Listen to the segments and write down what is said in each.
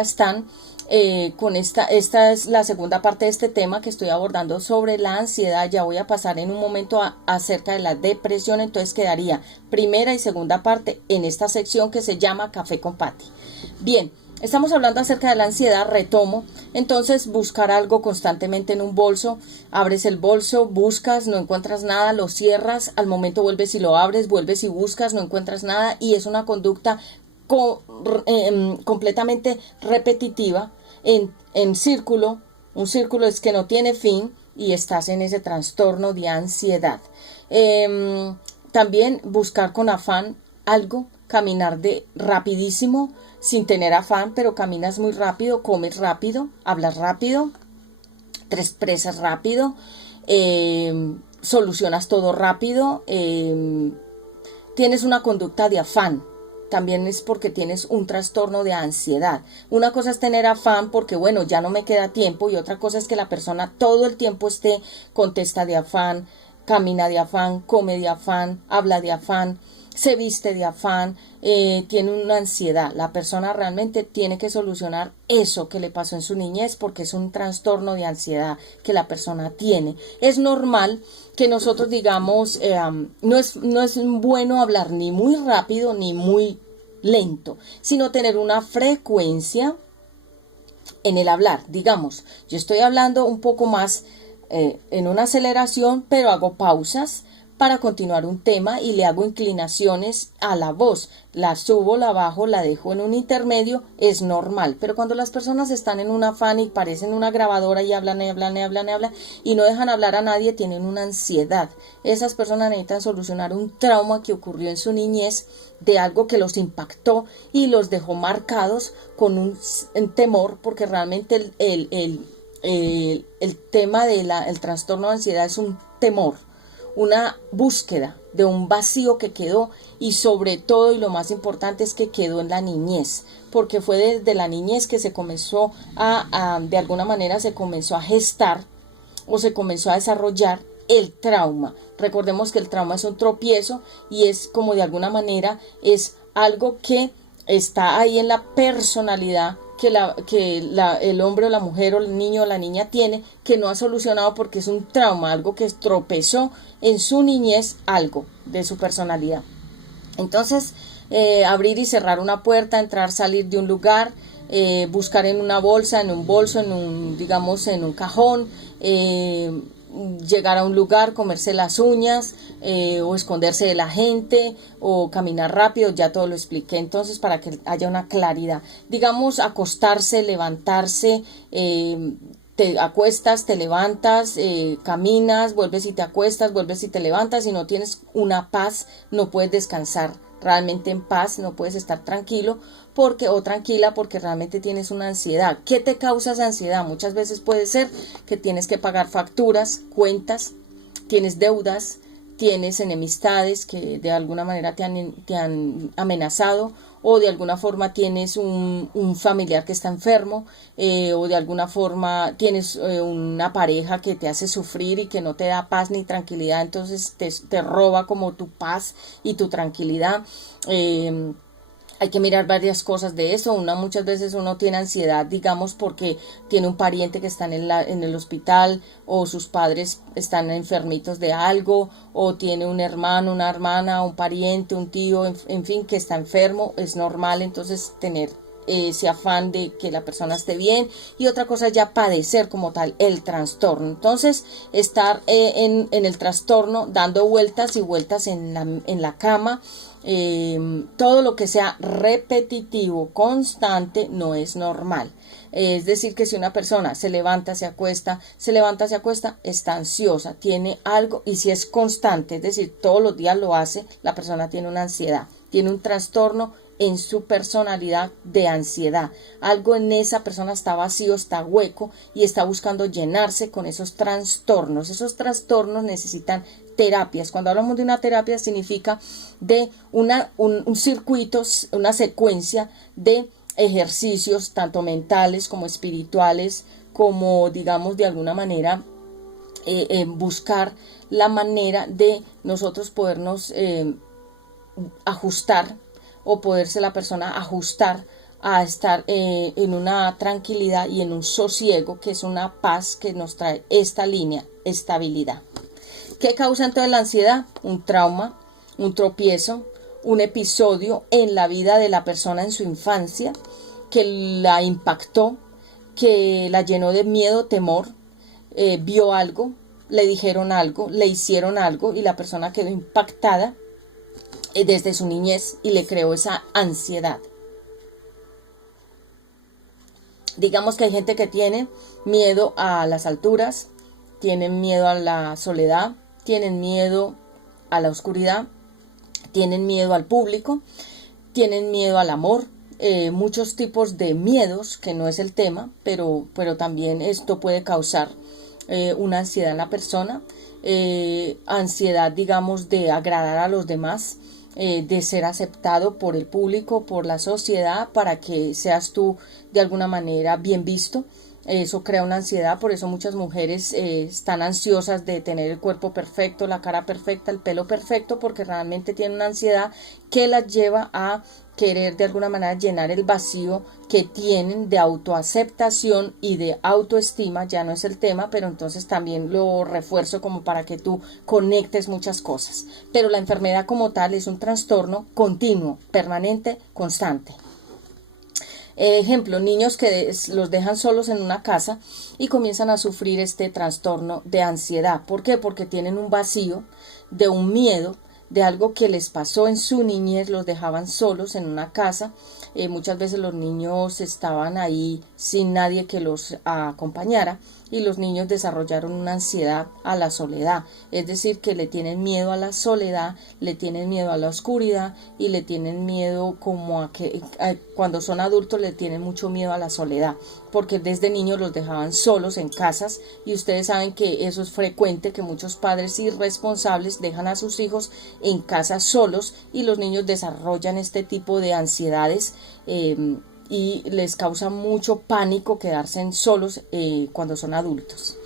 están con esta es la segunda parte de este tema que estoy abordando sobre la ansiedad. Ya voy a pasar en un momento acerca de la depresión, entonces quedaría primera y segunda parte en esta sección que se llama Café con Patti. Bien, estamos hablando acerca de la ansiedad, retomo. Entonces, buscar algo constantemente en un bolso. Abres el bolso, buscas, no encuentras nada, lo cierras, al momento vuelves y lo abres, vuelves y buscas, no encuentras nada, y es una conducta completamente repetitiva en círculo. Un círculo es que no tiene fin y estás en ese trastorno de ansiedad. También buscar con afán algo, caminar de rapidísimo sin tener afán, pero caminas muy rápido, comes rápido, hablas rápido, te expresas rápido, solucionas todo rápido, tienes una conducta de afán. También es porque tienes un trastorno de ansiedad. Una cosa es tener afán porque, bueno, ya no me queda tiempo, y otra cosa es que la persona todo el tiempo contesta de afán, camina de afán, come de afán, habla de afán, se viste de afán, tiene una ansiedad. La persona realmente tiene que solucionar eso que le pasó en su niñez, porque es un trastorno de ansiedad que la persona tiene. Es normal que nosotros digamos, no es bueno hablar ni muy rápido ni muy lento, sino tener una frecuencia en el hablar. Digamos, yo estoy hablando un poco más en una aceleración, pero hago pausas para continuar un tema y le hago inclinaciones a la voz. La subo, la bajo, la dejo en un intermedio, es normal. Pero cuando las personas están en un afán y parecen una grabadora y hablan y hablan y hablan y hablan y no dejan hablar a nadie, tienen una ansiedad. Esas personas necesitan solucionar un trauma que ocurrió en su niñez, de algo que los impactó y los dejó marcados con un temor, porque realmente el tema del trastorno de ansiedad es un temor, una búsqueda de un vacío que quedó, y sobre todo, y lo más importante, es que quedó en la niñez, porque fue desde la niñez que se comenzó de alguna manera se comenzó a gestar o se comenzó a desarrollar el trauma. Recordemos que el trauma es un tropiezo y es como, de alguna manera, es algo que está ahí en la personalidad que el hombre o la mujer o el niño o la niña tiene, que no ha solucionado porque es un trauma, algo que tropezó en su niñez, algo de su personalidad. Entonces, abrir y cerrar una puerta, entrar, salir de un lugar, buscar en una bolsa, en un bolso, digamos en un cajón, llegar a un lugar, comerse las uñas, o esconderse de la gente, o caminar rápido. Ya todo lo expliqué, entonces, para que haya una claridad. Digamos, acostarse, levantarse, te acuestas, te levantas, caminas, vuelves y te acuestas, vuelves y te levantas, y no tienes una paz, no puedes descansar realmente en paz, no puedes estar tranquilo o tranquila, porque realmente tienes una ansiedad. ¿Qué te causa esa ansiedad? Muchas veces puede ser que tienes que pagar facturas, cuentas, tienes deudas, tienes enemistades que de alguna manera te han amenazado, o de alguna forma tienes un familiar que está enfermo, o de alguna forma tienes una pareja que te hace sufrir y que no te da paz ni tranquilidad, entonces te roba como tu paz y tu tranquilidad. Hay que mirar varias cosas de eso. Muchas veces uno tiene ansiedad, digamos, porque tiene un pariente que está en el hospital, o sus padres están enfermitos de algo, o tiene un hermano, una hermana, un pariente, un tío, en fin, que está enfermo. Es normal entonces tener ese afán de que la persona esté bien. Y otra cosa es ya padecer como tal el trastorno. Entonces, estar en el trastorno, dando vueltas y vueltas en la cama, todo lo que sea repetitivo, constante, no es normal. Es decir, que si una persona se levanta, se acuesta, está ansiosa, tiene algo, y si es constante, es decir, todos los días lo hace, la persona tiene una ansiedad, tiene un trastorno en su personalidad de ansiedad. Algo en esa persona está vacío, está hueco, y está buscando llenarse con esos trastornos. Esos trastornos necesitan terapias. Cuando hablamos de una terapia, significa de un circuito, una secuencia de ejercicios, tanto mentales como espirituales, como, digamos, de alguna manera buscar la manera de nosotros podernos ajustar, o poderse la persona ajustar a estar en una tranquilidad y en un sosiego, que es una paz que nos trae esta línea, estabilidad. ¿Qué causa entonces la ansiedad? Un trauma, un tropiezo, un episodio en la vida de la persona en su infancia que la impactó, que la llenó de miedo, temor, vio algo, le dijeron algo, le hicieron algo y la persona quedó impactada desde su niñez y le creó esa ansiedad. Digamos que hay gente que tiene miedo a las alturas, tienen miedo a la soledad, tienen miedo a la oscuridad, tienen miedo al público, tienen miedo al amor, muchos tipos de miedos, que no es el tema, pero también esto puede causar una ansiedad en la persona, ansiedad, digamos, de agradar a los demás, de ser aceptado por el público, por la sociedad, para que seas tú de alguna manera bien visto. Eso crea una ansiedad, por eso muchas mujeres están ansiosas de tener el cuerpo perfecto, la cara perfecta, el pelo perfecto, porque realmente tienen una ansiedad que las lleva a querer de alguna manera llenar el vacío que tienen de autoaceptación y de autoestima. Ya no es el tema, pero entonces también lo refuerzo como para que tú conectes muchas cosas. Pero la enfermedad como tal es un trastorno continuo, permanente, constante. Ejemplo, niños que los dejan solos en una casa y comienzan a sufrir este trastorno de ansiedad. ¿Por qué? Porque tienen un vacío, de un miedo, de algo que les pasó en su niñez, los dejaban solos en una casa. Muchas veces los niños estaban ahí sin nadie que los acompañara y los niños desarrollaron una ansiedad a la soledad, es decir, que le tienen miedo a la soledad, le tienen miedo a la oscuridad y le tienen miedo como a que cuando son adultos le tienen mucho miedo a la soledad, porque desde niños los dejaban solos en casas y ustedes saben que eso es frecuente, que muchos padres irresponsables dejan a sus hijos en casas solos y los niños desarrollan este tipo de ansiedades y les causa mucho pánico quedarse solos cuando son adultos.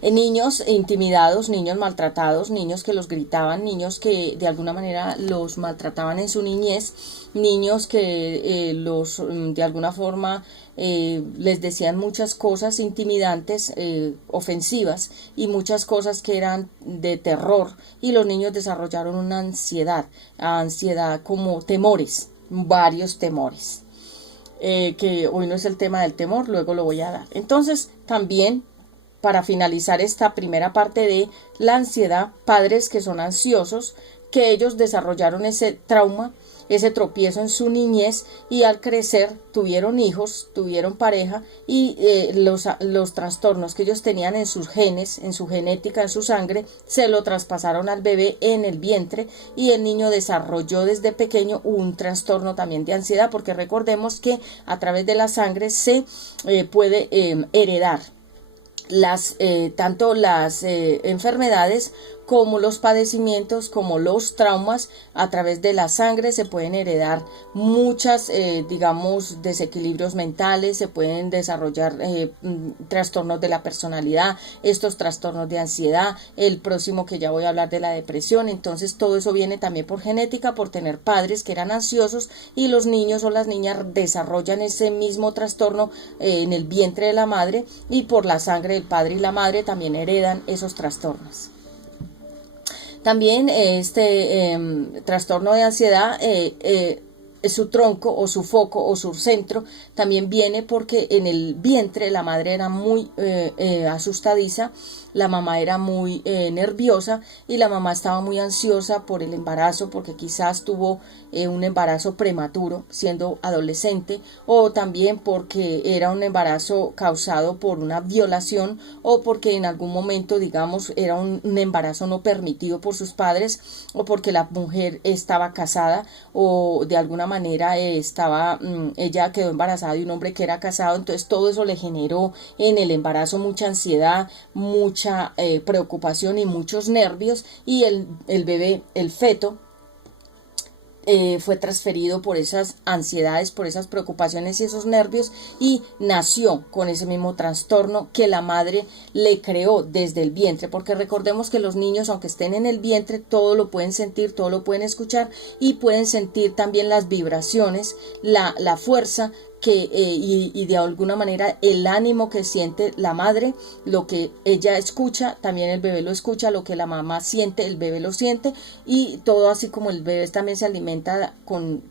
Niños intimidados, niños maltratados, niños que los gritaban, niños que de alguna manera los maltrataban en su niñez, niños que de alguna forma les decían muchas cosas intimidantes, ofensivas y muchas cosas que eran de terror y los niños desarrollaron una ansiedad como temores, varios temores. Que hoy no es el tema del temor, luego lo voy a dar. Entonces, también para finalizar esta primera parte de la ansiedad, padres que son ansiosos, que ellos desarrollaron ese trauma, ese tropiezo en su niñez y al crecer tuvieron hijos, tuvieron pareja y los trastornos que ellos tenían en sus genes, en su genética, en su sangre, se lo traspasaron al bebé en el vientre y el niño desarrolló desde pequeño un trastorno también de ansiedad, porque recordemos que a través de la sangre se puede heredar tanto las enfermedades como los padecimientos, como los traumas. A través de la sangre se pueden heredar muchas, digamos, desequilibrios mentales, se pueden desarrollar trastornos de la personalidad, estos trastornos de ansiedad, el próximo que ya voy a hablar de la depresión. Entonces todo eso viene también por genética, por tener padres que eran ansiosos y los niños o las niñas desarrollan ese mismo trastorno en el vientre de la madre y por la sangre del padre y la madre también heredan esos trastornos. También este trastorno de ansiedad, su tronco o su foco o su centro también viene porque en el vientre la madre era muy asustadiza, la mamá era muy nerviosa y la mamá estaba muy ansiosa por el embarazo, porque quizás tuvo un embarazo prematuro siendo adolescente, o también porque era un embarazo causado por una violación o porque en algún momento, digamos, era un embarazo no permitido por sus padres, o porque la mujer estaba casada o de alguna manera ella quedó embarazada de un hombre que era casado. Entonces todo eso le generó en el embarazo mucha ansiedad, mucha preocupación y muchos nervios, y el bebé, el feto, fue transferido por esas ansiedades, por esas preocupaciones y esos nervios, y nació con ese mismo trastorno que la madre le creó desde el vientre, porque recordemos que los niños, aunque estén en el vientre, todo lo pueden sentir, todo lo pueden escuchar, y pueden sentir también las vibraciones, la fuerza y de alguna manera el ánimo que siente la madre, lo que ella escucha, también el bebé lo escucha, lo que la mamá siente, el bebé lo siente, y todo así como el bebé también se alimenta con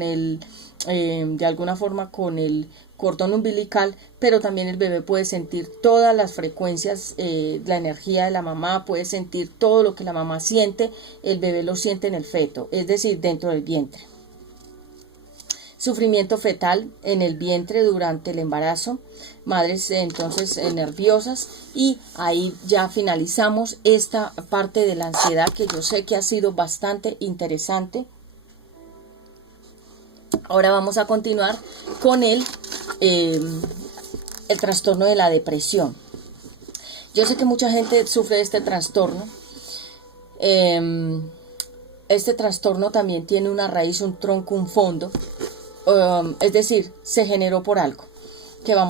el, de alguna forma con el cordón umbilical, pero también el bebé puede sentir todas las frecuencias, la energía de la mamá, puede sentir todo lo que la mamá siente, el bebé lo siente en el feto, es decir, dentro del vientre. Sufrimiento fetal en el vientre durante el embarazo, madres entonces nerviosas, y ahí ya finalizamos esta parte de la ansiedad, que yo sé que ha sido bastante interesante. Ahora vamos a continuar con el trastorno de la depresión. Yo sé que mucha gente sufre de este trastorno. Este trastorno también tiene una raíz, un tronco, un fondo. Es decir, se generó por algo que vamos